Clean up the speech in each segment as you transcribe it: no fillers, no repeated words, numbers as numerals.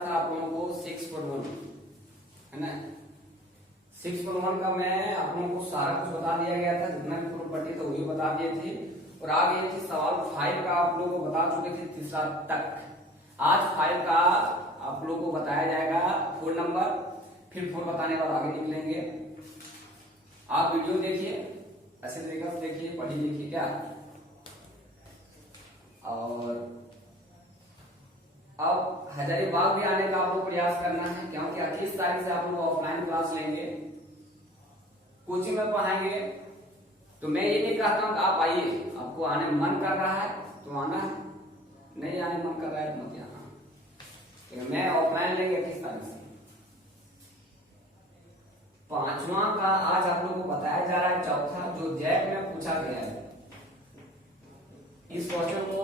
आप लोगों को 6.1 है ना। 6.1 का मैं आप लोगों को सारा कुछ बता दिया गया था, जितना भी प्रॉपर्टी था वही बता दिए थे। और आगे थे सवाल 5 का आप लोगों को बता चुके थे तीसरा तक। आज 5 का आप लोगों को बताया जाएगा 4 नंबर, फिर 4 बताने के बाद आगे निकलेंगे। आप वीडियो देखिए, अच्छे तरीके से देखिए, पढ़ी लिखिए क्या। और अब हजारीबाग भी आने का आप लोग प्रयास करना है, क्योंकि 28 तारीख से आप लोग ऑफलाइन क्लास लेंगे, कोचिंग में पढ़ाएंगे। तो मैं ये नहीं कहता हूं कि आप आइए, आपको आने मन कर रहा है तो आना है, नहीं आने मन कर रहा है तो मत आना। लेकिन मैं ऑफलाइन लेंगे 28 तारीख से। 5वां का आज आप लोगों को बताया जा रहा है, चौथा जो जैक में पूछा गया है। इस क्वेश्चन को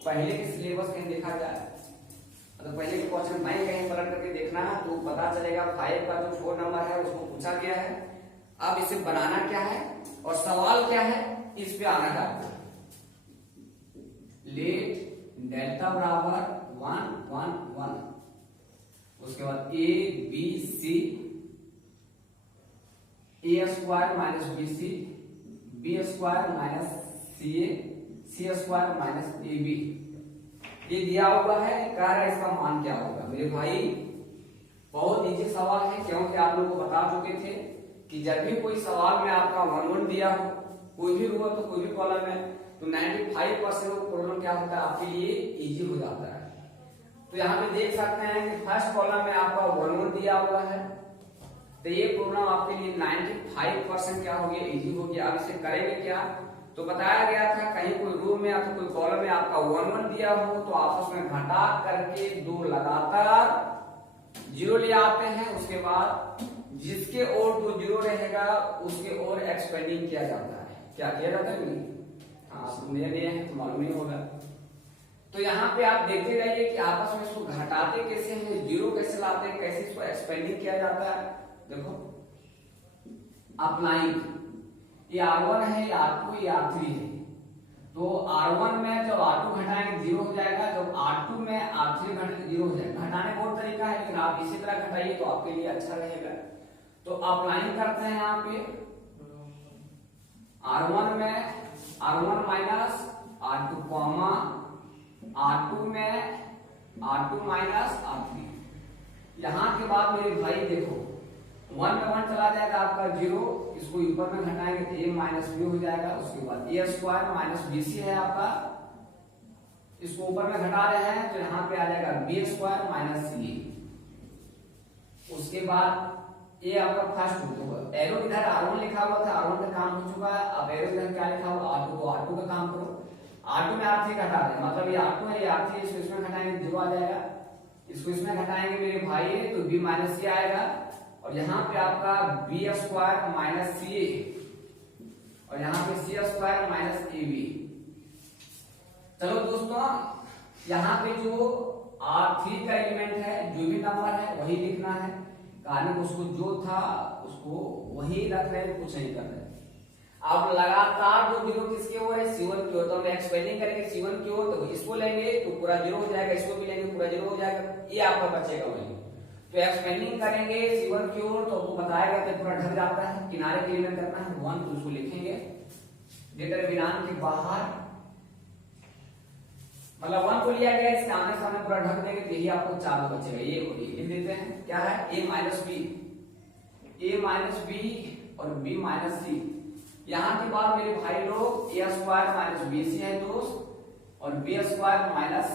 पहले के सिलेबस कहीं देखा जाए, मतलब पहले के क्वेश्चन नहीं कहीं पलट करके देखना तो पता चलेगा 5 का जो 4 नंबर है उसको पूछा गया है। अब इसे बनाना क्या है और सवाल क्या है, इस पे आना है आपको। लेट डेल्टा बराबर 1 1 1, उसके बाद A B C, A square minus B C, B square minus C A, C square minus A B. ये दिया हुआ है, कह रहा है इसका मान क्या होगा। मेरे भाई बहुत इजी सवाल है, क्योंकि आप लोगों को बता चुके थे कि जब भी कोई सवाल में आपका 1 1 दिया हो, कोई भी रो तो कोई भी कॉलम है, तो 95% प्रॉब्लम क्या होता है आपके लिए इजी हो जाता है। तो यहाँ पे देख सकते हैं कि फर्स्ट कॉलम में आपका 1 1 दिया हुआ है, तो ये प्रॉब्लम आपके लिए 95% क्या हो गया, इजी हो गया। अब इसे करेंगे क्या, तो बताया गया था कहीं कोई रो में या तो कोई कॉलम में आपका 1 1 दिया हो तो आपस में घटा करके 2 लगातार 0 ले आते हैं। उसके बाद जिसके ओर 2 0 रहेगा उसके ओर एक्सपेंडिंग किया जाता है। क्या किया जाता है नहीं? हाँ, सुनने लिए हैं तो मालूम नहीं होगा। तो यहाँ पे आप देखते रहिए कि आपस में इसको घटाते कैसे हैं, 0 कैसे लाते हैं, कैसे इसको एक्सपेंडिंग किया जाता है। देखो अप्लाइंग, ये R1 है, ये R2, ये R3 है। तो R1 में जब R2 घटाएंगे 0 हो जाएगा, जब R2 में R3 घटाएंगे 0 हो जाएगा। घटाने का और तरीका है, लेकिन आप इसी तरह घटाइए तो आपके लिए अच्छा रहेगा। तो अप्लाइंग करते हैं यहाँ पे R1 में R1 minus R2 comma R2 में R2 माइनस R3। यहाँ के बाद मेरे भाई देखो 1 में 1 चला जाएगा आपका 0, इसको ऊपर में घटाएंगे तो a माइनस बी हो जाएगा। उसके बाद ए स्क्वायर माइनस बी सी है आपका, इसको ऊपर में घटा रहे हैं तो यहाँ पे आ जाएगा बी स्क्वायर माइनस सी ए। उसके बाद ये आपका फर्स्ट होगा, एरो इधर R1 लिखा हुआ था, R1 का काम हो चुका है। अब एरो इधर क्या लिखा हुआ R2, तो R2 का काम करो। R2 में R3 घटा दें, मतलब ये R2 है, ये R3, इसको इसमें घटाएंगे 0 आ जाएगा। इसको इसमें घटाएंगे मेरे भाई तो b माइनस सी आएगा, और यहाँ पे आपका बी स्क्वायर माइनस सी ए, और यहाँ पे सी स्क्वायर माइनस ए बी। चलो दोस्तों, यहाँ पे जो R3 का एलिमेंट है, जो भी नंबर है वही लिखना है। कारण उसको जो था उसको वही रख रहे हैं, कुछ नहीं कर रहे। अब लगातार जो 0 किसके ओर है, C1 की ओर, तो हम एक्सपेंडिंग करेंगे C1 की ओर, तो इसको लेंगे तो पूरा 0 हो जाएगा, इसको भी लेंगे पूरा 0 हो जाएगा, ये आपका बचेगा वही। तो एक्सपेंडिंग करेंगे C1 की ओर तो आपको बताएगा कि पूरा ढक जाता है, किनारे के एलिमेंट करना है 1, तो उसको लिखेंगे डिटरमिनेंट के बाहर, मतलब 1 को लिया गया, इसके आने सामने पूरा ढक देंगे तो यही आपको 4 बचेगा। ये लिख देते हैं, क्या है a माइनस बी और b माइनस सी। यहाँ के बाद मेरे भाई लोग A square minus B C है दोस्त, और B square minus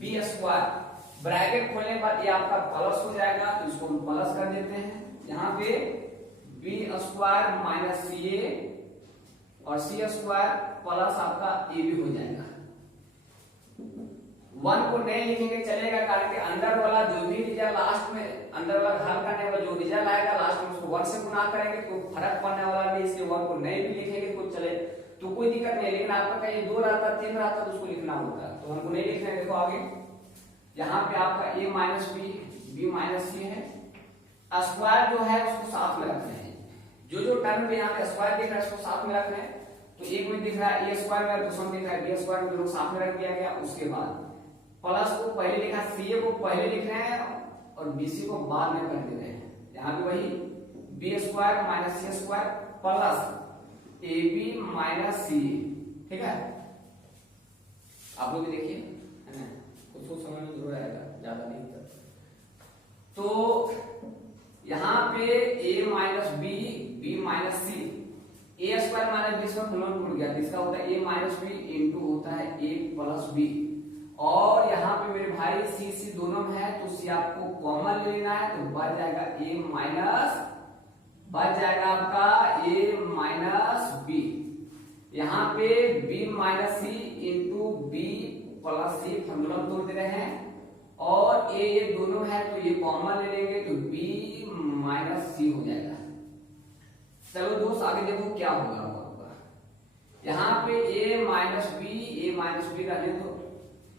B square, bracket खोलने पर ये आपका प्लस हो जाएगा, तो इसको प्लस कर देते हैं। यहाँ पे बी स्क्वायर माइनस सी ए और सी स्क्वायर प्लस आपका ए बी हो जाएगा। 1 को नहीं लिखेंगे चलेगा, कारण के अंदर वाला जो भी रिजल्ट लास्ट में, अंदर वाला हल करने वाला जो रिजल्ट आएगा लास्ट में उसको 1 से गुना करेंगे तो फर्क पड़ने वाला नहीं, इसलिए 1 को नहीं भी लिखेंगे तो चले तो कोई दिक्कत नहीं। लेकिन आपका कहीं 2 रहता 3 रहता तो उसको लिखना होता है, तो 1 को नहीं लिखना। देखो आगे यहाँ पे आपका a minus b, b minus c है। स्क्वायर जो है उसको साथ में रखते हैं, जो टर्म पे यहाँ पे स्क्वायर दिख रहा है उसको साथ में रख रहे हैं। तो एक में दिख रहा है a स्क्वायर में, दूसरा दिख रहा है b स्क्वायर में, दोनों साथ में रख दिया गया। उसके बाद 1 + 1 = 2 है, 2 + 1 = 4 है, 4 + 1 = 8 है। 8 + 1 = 16 है, 16 + 1 = 24 है। प्लस को पहले लिखा, सी ए को पहले लिख रहे हैं और बीसी को बाद में कर दे रहे हैं। यहाँ पे वही b square minus c square plus a b minus c, ठीक है। आप लोग भी देखिए, है ना, कुछ कुछ समझ में जरूर आएगा, ज्यादा नहीं था। तो यहाँ पे a minus B, B minus C, A square minus B square formula टूट गया, जिसका होता है a माइनस बी इंटू होता है a प्लस बी। और यहाँ पे मेरे भाई सी सी दोनों में है, तो सी आपको कॉमन लेना है, तो बच जाएगा a माइनस, बच जाएगा आपका a माइनस बी। यहाँ पे b माइनस सी इंटू बी प्लस सी फॉर्मूला तोड़ दे रहे हैं, और ए ये दोनों है तो ये कॉमन ले लेंगे, तो b माइनस सी हो जाएगा। चलो दोस्त आगे देखो क्या होगा आपका। यहाँ पे a माइनस बी रहने दो,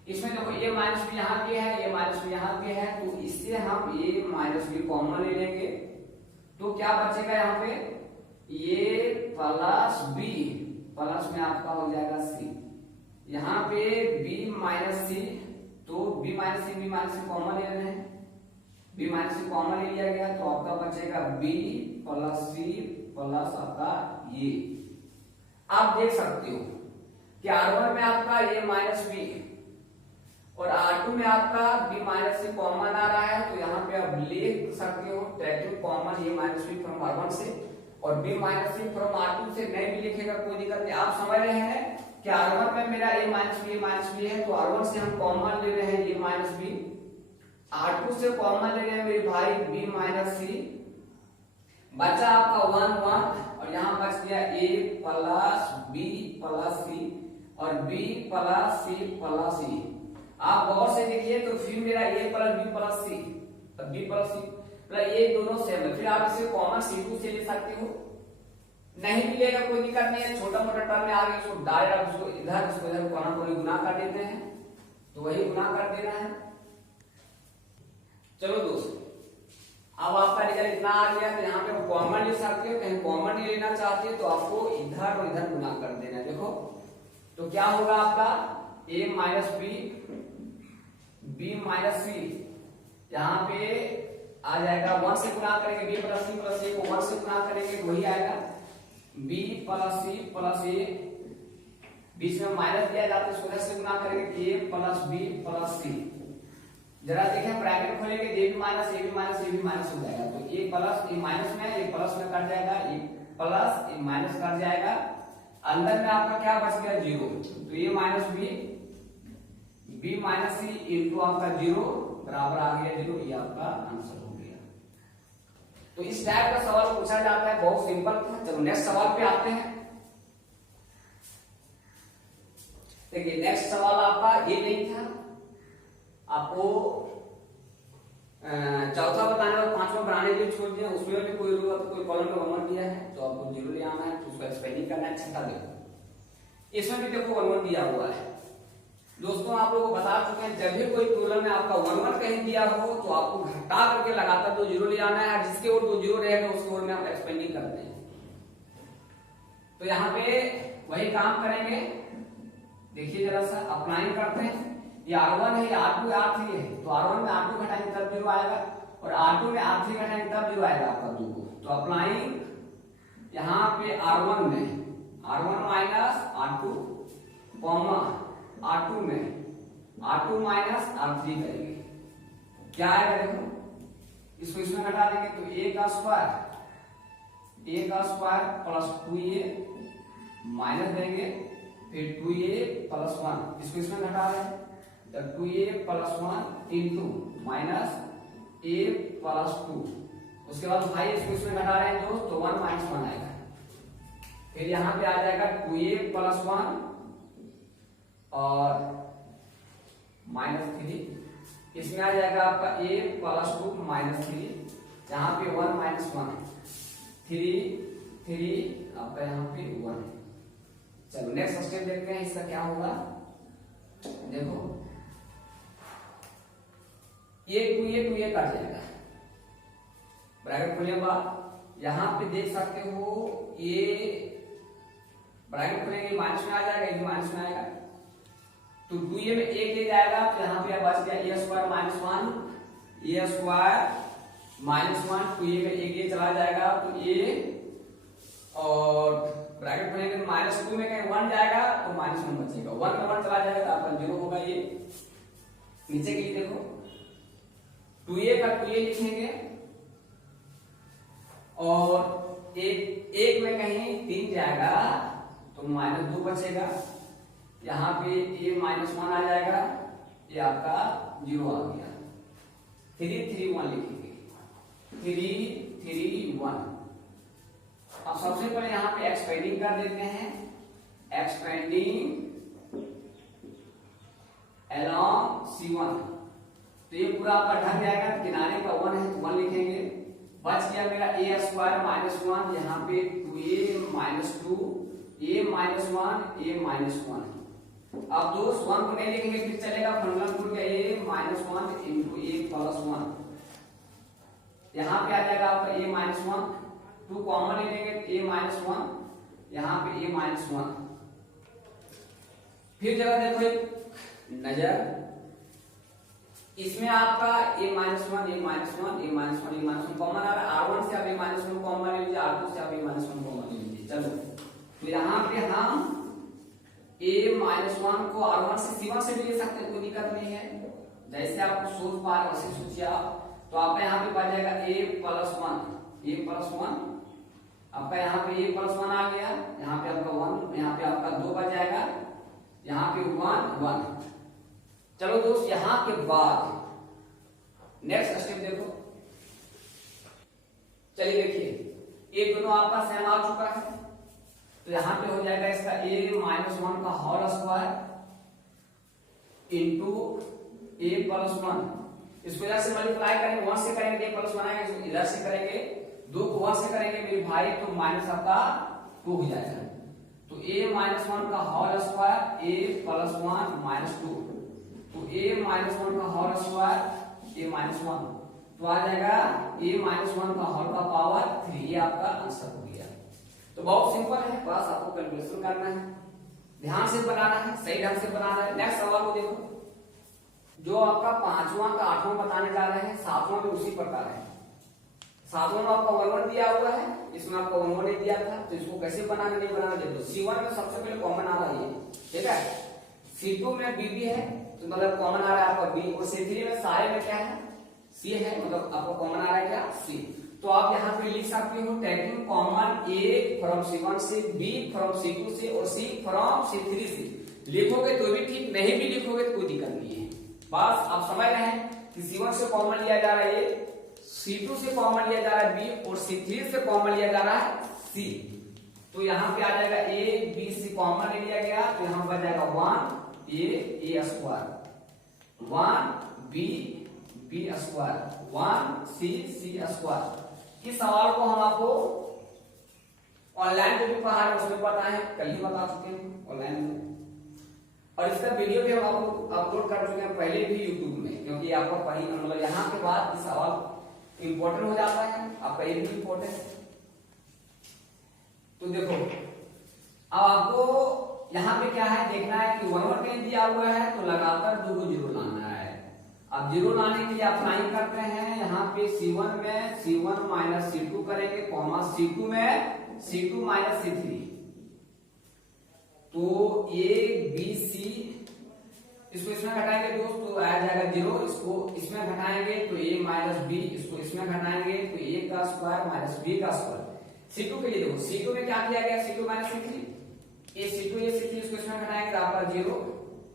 इसमें देखो a माइनस बी यहाँ पे है, a माइनस बी यहाँ पे है, तो इससे हम a माइनस बी कॉमन ले लेंगे, तो क्या बचेगा यहाँ पे a प्लस बी, प्लस में आपका हो जाएगा c। यहाँ पे b माइनस सी, तो b माइनस सी कॉमन ले रहे हैं, b माइनस सी कॉमन ले लिया गया, तो आपका बचेगा b प्लस सी प्लस आपका ये। आप देख सकते हो कि R1 में आपका a माइनस बी और R2 में आपका b माइनस सी कॉमन आ रहा है, तो यहाँ पे आप लिख सकते हो taking common a minus B from R1 से और b minus C from R2 से, नहीं भी लिखेगा कोई दिक्कत नहीं। आप समझ रहे हैं कि R1 में मेरा a माइनस बी है, तो R1 से हम कॉमन ले रहे हैं a माइनस बी, R2 से कॉमन ले रहे हैं मेरे भाई b माइनस सी, बचा आपका 1 1 और यहाँ बच गया a प्लस बी प्लस सी और b प्लस सी प्लस सी। आप गौर से देखिए तो फिर मेरा a प्लस बी प्लस सी, तब b प्लस सी प्लस ये दोनों सेम है, फिर आप इसे कॉमन c2 से ले सकते हो, नहीं भी लेगा कोई दिक्कत नहीं है। छोटा मोटा टर्म में आ गया, इसको डायरेक्ट उसको इधर कोना गुना कर देते हैं, तो वही गुना कर देना है। चलो दोस्तों, अब आपका रिजल्ट इतना आ गया, तो यहाँ पे कॉमन ले सकते हो, कहीं कॉमन नहीं लेना चाहते हो तो आपको इधर और इधर गुना कर देना है। देखो तो क्या होगा आपका a minus B minus C, यहाँ पे आ जाएगा 1 से गुना करेंगे b प्लस सी को 1 से गुना करेंगे तो वही आएगा b plus C plus a, बीच में माइनस दिया जाता है, इसको से गुना करेंगे a प्लस b प्लस सी। जरा देखें ब्रैकेट खोलेंगे, a भी माइनस हो जाएगा, तो a प्लस a माइनस में, a प्लस में कट जाएगा, a plus a minus cut जाएगा, अंदर में आपका क्या बच गया 0, तो a minus b minus C into आपका 0 बराबर आ गया 0, ये आपका आंसर हो गया। तो इस टाइप का सवाल पूछा जाता है, बहुत सिंपल था। चलो नेक्स्ट सवाल पे आते हैं। देखिए नेक्स्ट सवाल आपका ये नहीं था, आपको चौथा बताने और पांचवा बनाने के लिए छोड़ दिया, उसमें भी कोई रूल तो कोई कॉलम में होमवर्क दिया है, तो आपको 0 ले आना है, तो उसका एक्सप्लेनिंग करना है। छठा देखो, इसमें भी देखो 1 1 दिया हुआ है। दोस्तों आप लोगों को बता चुके हैं, जब भी कोई प्रॉब्लम में आपका 1 1 कहीं दिया हो तो आपको घटा करके लगातार 2 0 ले आना है, जिसके ओर 2 0 रहेगा उसके ओर में हम एक्सपेंडिंग करते हैं। तो यहाँ पे वही काम करेंगे, देखिए जरा सा अप्लाइंग करते हैं। ये R1 है, ये R2 R3 है, तो R1 में R2 घटाएंगे तब 0 आएगा और R2 में R3 घटाएंगे तब 0 आएगा आपका 2 को। तो अप्लाइंग यहाँ पे R1 में R1 minus R2 comma R2 में R2 माइनस R3 करेंगे, क्या आएगा देखो, इसको इसमें घटा देंगे तो a का स्क्वायर प्लस 2a माइनस देंगे, फिर 2a प्लस 1, इसको इसमें घटा रहे हैं तो 2a plus 1 into minus a plus 2, उसके बाद भाई इसको इसमें घटा रहे हैं दोस्त, तो 1 माइनस 1 आएगा, फिर यहाँ पे आ जाएगा 2a प्लस 1 और माइनस 3, इसमें आ जाएगा आपका a प्लस 2 माइनस 3, यहाँ पे 1 माइनस 1 3 आपका यहाँ पे 1। चलो नेक्स्ट स्टेप देखते हैं इसका क्या होगा। देखो ये 2a कट जाएगा, ब्रैकेट खोलने के बाद यहाँ पे देख सकते हो ये ब्रैकेट खोलेंगे माइनस में आ जाएगा, ये माइनस में आएगा, तो 2a में एक ए जाएगा, तो यहाँ पे बच गया a square minus 1, a square minus 1, 2a में एक ए चला जाएगा तो a और ब्रैकेट खोलेंगे माइनस 2 में कहीं 1 जाएगा तो माइनस 1 बचेगा, 1 में 1 चला जाएगा तो आपका 0 होगा। ये नीचे के लिए देखो 2a का 2a लिखेंगे और एक में कहीं 3 जाएगा तो माइनस 2 बचेगा, यहाँ पे a माइनस 1 आ जाएगा, ये आपका 0 आ गया। 3 3 1 लिखेंगे, 3 3 1। अब सबसे पहले यहाँ पे एक्सपेंडिंग कर देते हैं, एक्सपेंडिंग along C1, तो ये पूरा आपका ढक जाएगा, किनारे का 1 है तो 1 लिखेंगे। बच गया मेरा a स्क्वायर माइनस 1, यहाँ पे 2a minus 2, a minus 1, a minus 1। अब दोस्त 1 को नहीं लिखेंगे फिर चलेगा, फॉर्मूला भूल गया, a minus 1 into a plus 1। यहाँ पे आ जाएगा आपका a माइनस 1, 2 कॉमन ले लेंगे a माइनस 1, यहाँ पे a माइनस 1। फिर जगह देखो एक नजर, इसमें आपका a minus 1, a minus 1, a minus 1, a minus 1 common आ रहा है, R1 से आप a माइनस 1 कॉमन ले लीजिए, R2 से आप a माइनस 1 कॉमन ले लीजिए। चलो तो यहाँ पे हम a माइनस 1 को R1 से C1 से भी ले सकते हैं, कोई दिक्कत नहीं है, जैसे आपको सोच पा रहे वैसे सोचिए आप। तो आपका यहाँ पे बच जाएगा a प्लस 1, आपका यहाँ पे a प्लस 1 आ गया, यहाँ पे आपका 1, यहाँ पे आपका 2 बच जाएगा, यहाँ पे 1 1। चलो दोस्त यहाँ के बाद नेक्स्ट स्टेप देखो, चलिए देखिए ये दोनों आपका सेम आ चुका है, तो यहाँ पे हो जाएगा इसका a माइनस 1 का whole square into a plus 1। इसको इधर से मल्टीप्लाई करेंगे, 1 से करेंगे a प्लस 1 आएगा, इसको इधर से करेंगे 2 को 1 से करेंगे मेरे भाई, तो माइनस आपका 2 हो जाएगा। तो a माइनस 1 का whole square a plus 1 minus 2, तो a माइनस 1 का होल स्क्वायर a माइनस 1, तो आ जाएगा a माइनस 1 का होल का पावर 3। ये आपका आंसर हो गया। तो बहुत सिंपल है, बस आपको कैलकुलेशन करना है, ध्यान से बनाना है, सही ढंग से बनाना है। नेक्स्ट सवाल को देखो, जो आपका 5वां का 8वां बताने जा रहे हैं, 7वां में उसी प्रकार है। 7वां में आपका 1 1 दिया हुआ है, इसमें आपका 1 1 नहीं दिया था, तो इसको कैसे बनाना नहीं बनाना देखो। C1 में सबसे पहले कॉमन आ रहा है, ठीक है। C2 में b भी है, तो मतलब कॉमन आ रहा है आपका b, और C3 में सारे में क्या है c है, मतलब आपको कॉमन आ रहा है क्या c। तो आप यहाँ पे लिख सकते हो taking common a from C1 से, b फ्रॉम C2 से और c फ्रॉम C3 से। लिखोगे तो भी ठीक, नहीं भी लिखोगे तो कोई दिक्कत नहीं है। बस आप समझ रहे हैं कि C1 से कॉमन लिया जा रहा है a, C2 से कॉमन लिया जा रहा है b और C3 से कॉमन लिया जा रहा है c। तो यहाँ पे आ जाएगा a b c कॉमन ले लिया गया, तो यहाँ पर जाएगा 1 a square, 1 b b square, 1 c square. इस सवाल को हम आपको ऑनलाइन पे भी पढ़ा रहे, उसमें पता है, कल ही बता चुके हैं ऑनलाइन में, और इसका वीडियो भी हम आपको अपलोड कर चुके हैं पहले भी यूट्यूब में, क्योंकि आपको पढ़ी मतलब यहाँ के बाद ये सवाल इंपॉर्टेंट हो जाता है, आपका ये भी इंपॉर्टेंट है। तो देखो अब आपको यहाँ पे क्या है देखना है कि 1 1 कहीं दिया हुआ है, तो लगातार 2 को 0 लाना है। अब 0 लाने के लिए अप्लाई करते हैं, यहाँ पे C1 में C1 माइनस C2 करेंगे, कॉमा C2 में C2 माइनस C3, तो A B C, इसको इसमें घटाएंगे दोस्त तो आ जाएगा 0, इसको इसमें घटाएंगे तो A माइनस B, इसको इसमें घटाएंगे तो A का स्क्वायर माइनस B का स्क्वायर। C2 के लिए देखो, C2 में क्या किया गया, C2 माइनस C3, ये C2 ये C3, इसको इसमें घटाएंगे तो आपका 0,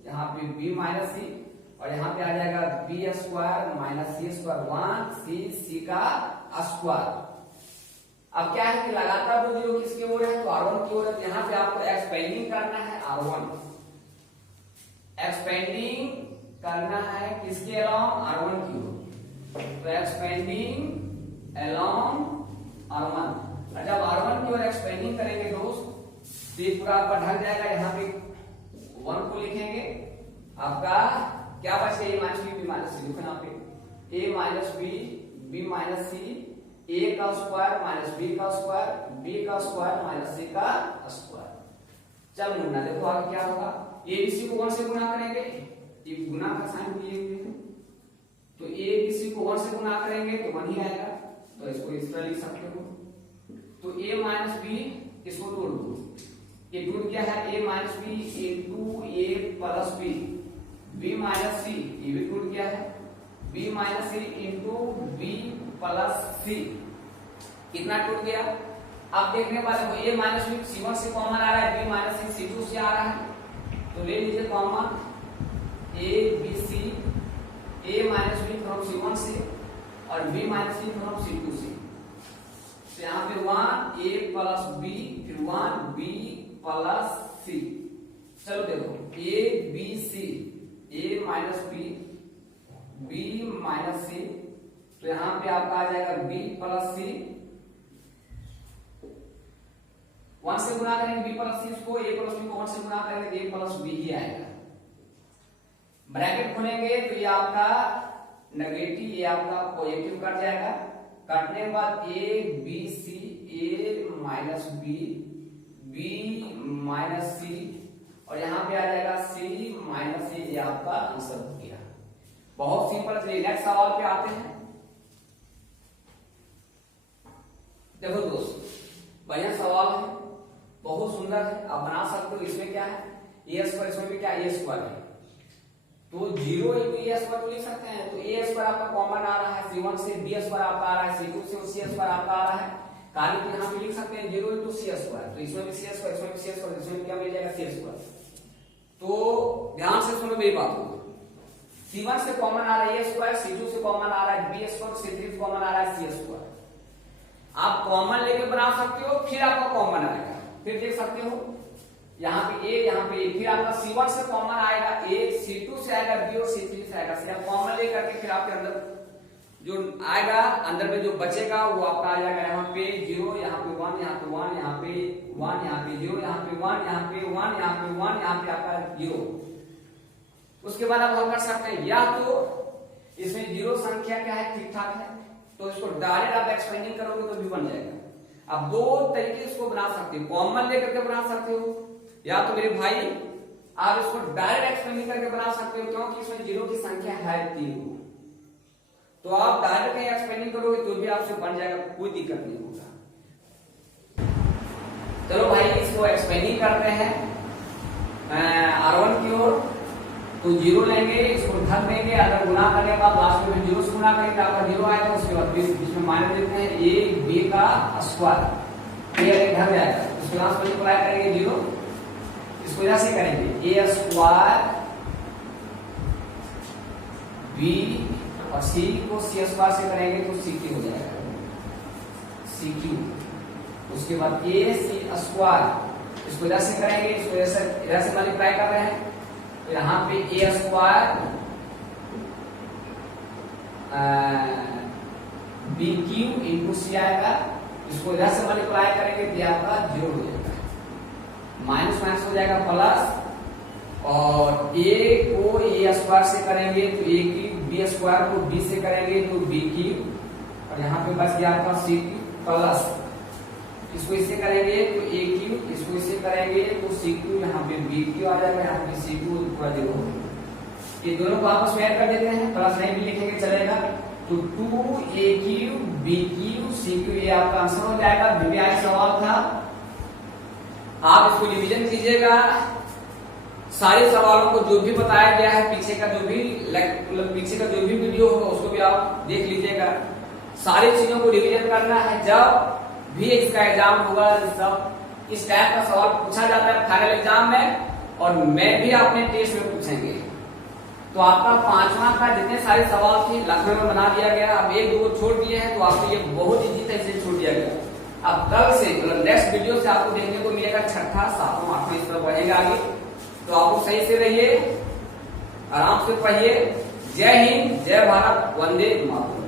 यहाँ पे B माइनस C, और यहाँ पे आ जाएगा B square minus C square, 1 C का स्क्वायर। अब क्या है कि लगातार 2 0 किसकी ओर है, तो R1 की ओर है, तो यहाँ पे आपको एक्सपेंडिंग करना है R1, एक्सपेंडिंग करना है किसके अलोंग, R1 की ओर, तो एक्सपेंडिंग अलोंग R1। जब R1 की ओर एक्सपेंडिंग करेंगे दोस्त, तो ये पूरा आपका ढक जाएगा, यहाँ पे 1 को लिखेंगे, आपका क्या बच गया, a minus b b minus c, लिखो यहाँ पे a minus b b minus c, a का स्क्वायर माइनस b का स्क्वायर, b का स्क्वायर माइनस c का स्क्वायर। चल मुन्ना देखो आगे क्या होगा, ABC को 1 से गुना करेंगे, ये गुना का साइन दिए हुए हैं, तो ABC को 1 से गुना करेंगे तो 1 ही आएगा, तो इसको इस तरह लिख सकते हो। तो A माइनस बी इसको तोड़ दो, ये टूट गया है A minus b into A plus b, B minus c ये भी टूट गया है, B माइनस सी इंटू बी प्लस सी, कितना टूट गया। अब देखने वाले हो A माइनस बी C1 से कॉमन आ रहा है, B माइनस सी C2 से आ रहा है, तो ले लीजिए common A B C, A minus B from C1 से और B minus C from C2 से, तो यहाँ पे 1 A प्लस B फिर 1 B प्लस C। चलो देखो A B C, A minus B B minus C, तो यहाँ पे आपका आ जाएगा B प्लस C, 1 से गुना करेंगे B प्लस C को, A प्लस B को 1 से गुना करेंगे A प्लस B ही आएगा। ब्रैकेट खोलेंगे तो ये आपका नेगेटिव, ये आपका पॉजिटिव कट जाएगा, काटने के बाद A B C, A minus B B minus C, और यहाँ पे आ जाएगा C माइनस C, ये आपका आंसर हो गया। बहुत सिंपल। चलिए नेक्स्ट सवाल पे आते हैं। देखो दोस्त, बढ़िया सवाल है, बहुत सुंदर है, आप बना सकते हो। इसमें क्या है ए स्क्वायर, इसमें भी क्या ए स्क्वायर है, तो 0 इंटू ए स्क्वायर तो लिख सकते हैं। तो ए स्क्वायर आपका कॉमन आ रहा है C1 से, B स्क्वायर आपका आ रहा है C2 से, और C स्क्वायर आपका आ रहा है, कारण कि यहाँ पे लिख सकते हैं 0 इंटू C स्क्वायर, तो इसमें भी C स्क्वायर, इसमें भी C स्क्वायर, इसमें क्या मिल जाएगा C स्क्वायर। तो ध्यान से सुनो मेरी बात को, C1 से कॉमन आ रहा है ए स्क्वायर, C2 से कॉमन आ रहा है B स्क्वायर, C3 से कॉमन आ रहा है C स्क्वायर। आप कॉमन लेके बना सकते हो, फिर आपका कॉमन आएगा, फिर देख सकते हो यहाँ पे A, यहाँ पे A, फिर आपका C1 से कॉमन आएगा A, C2 से आएगा B और C3 से आएगा C। आप कॉमन लेकर के फिर आपके अंदर जो आएगा, अंदर में जो बचेगा वो आपका आ जाएगा यहाँ पे 0, यहाँ पे 1, यहाँ पे 1, यहाँ पे 1, यहाँ पे 0, यहाँ पे 1, यहाँ पे 1, यहाँ पे 1, यहाँ पे आपका 0। उसके बाद आप हल कर सकते हैं, या तो इसमें 0 संख्या क्या है ठीक ठाक है, तो इसको डायरेक्ट आप एक्सपेंडिंग करोगे तो भी बन जाएगा। अब दो तरीके इसको बना सकते हो, कॉमन लेकर के बना सकते हो, या तो मेरे भाई आप इसको डायरेक्ट एक्सपेंडिंग करके बना सकते हो, क्योंकि इसमें 0 की संख्या है 3, तो आप डायरेक्ट एक्सपेंडिंग करोगे तो भी आपसे बन जाएगा, कोई दिक्कत नहीं होगा। चलो भाई इसको एक्सपेंडिंग करते हैं R1 की ओर, तो 0 लेंगे, इसको ढक देंगे, अगर गुना करने के बाद लास्ट में 0 से गुना करेंगे आपका 0 आएगा, उसके बाद बीच में माइनस देते हैं A B का स्क्वायर, ये ढक जाएगा, उसके बाद मल्टीप्लाई करेंगे 0, इसको यहां से करेंगे A स्क्वायर B और C को C स्क्वायर से करेंगे तो CQ हो जाएगा, CQ। उसके बाद A C स्क्वायर, इसको इधर से करेंगे, इसको इधर से मल्टीप्लाई कर रहे हैं, तो यहाँ पे A square BQ into C आएगा, इसको इधर से मल्टीप्लाई करेंगे तो आपका 0 हो जाएगा, माइनस माइनस हो जाएगा प्लस, और A को A स्क्वायर से करेंगे तो A की, B स्क्वायर को B से करेंगे तो BQ, और यहाँ पे बस गया आपका CQ प्लस, इसको इससे करेंगे तो AQ, इसको इससे करेंगे तो CQ, यहाँ पे BQ आ जाएगा, यहाँ पे CQ पूरा 0 हो जाएगा। ये दोनों को आपस में ऐड कर देते हैं, प्लस नहीं भी लिखेंगे चलेगा, तो 2AQ BQ CQ ये आपका आंसर हो जाएगा। VBI सवाल था, आप इसको रिवीजन कीजिएगा, सारे सवालों को जो भी बताया गया है, पीछे का जो भी मतलब पीछे का जो भी वीडियो होगा उसको भी आप देख लीजिएगा, सारी चीजों को रिवीजन करना है। जब भी इसका एग्जाम होगा, सब इस टाइप का सवाल पूछा जाता है फाइनल एग्जाम में, और मैं भी अपने टेस्ट में पूछेंगे। तो आपका 5वां का जितने सारे सवाल थे लखनऊ में बना दिया गया, अब 1-2 छोड़ दिए हैं, तो आपको ये बहुत इजी तरीके से छोड़ दिया गया। अब कल से मतलब नेक्स्ट वीडियो से आपको देखने को मिलेगा 6ठा 7वां 8वां इस तरह बढ़ेगा आगे। तो आप सही से रहिए, आराम से पढ़िए। जय हिंद, जय भारत, वंदे मातरम।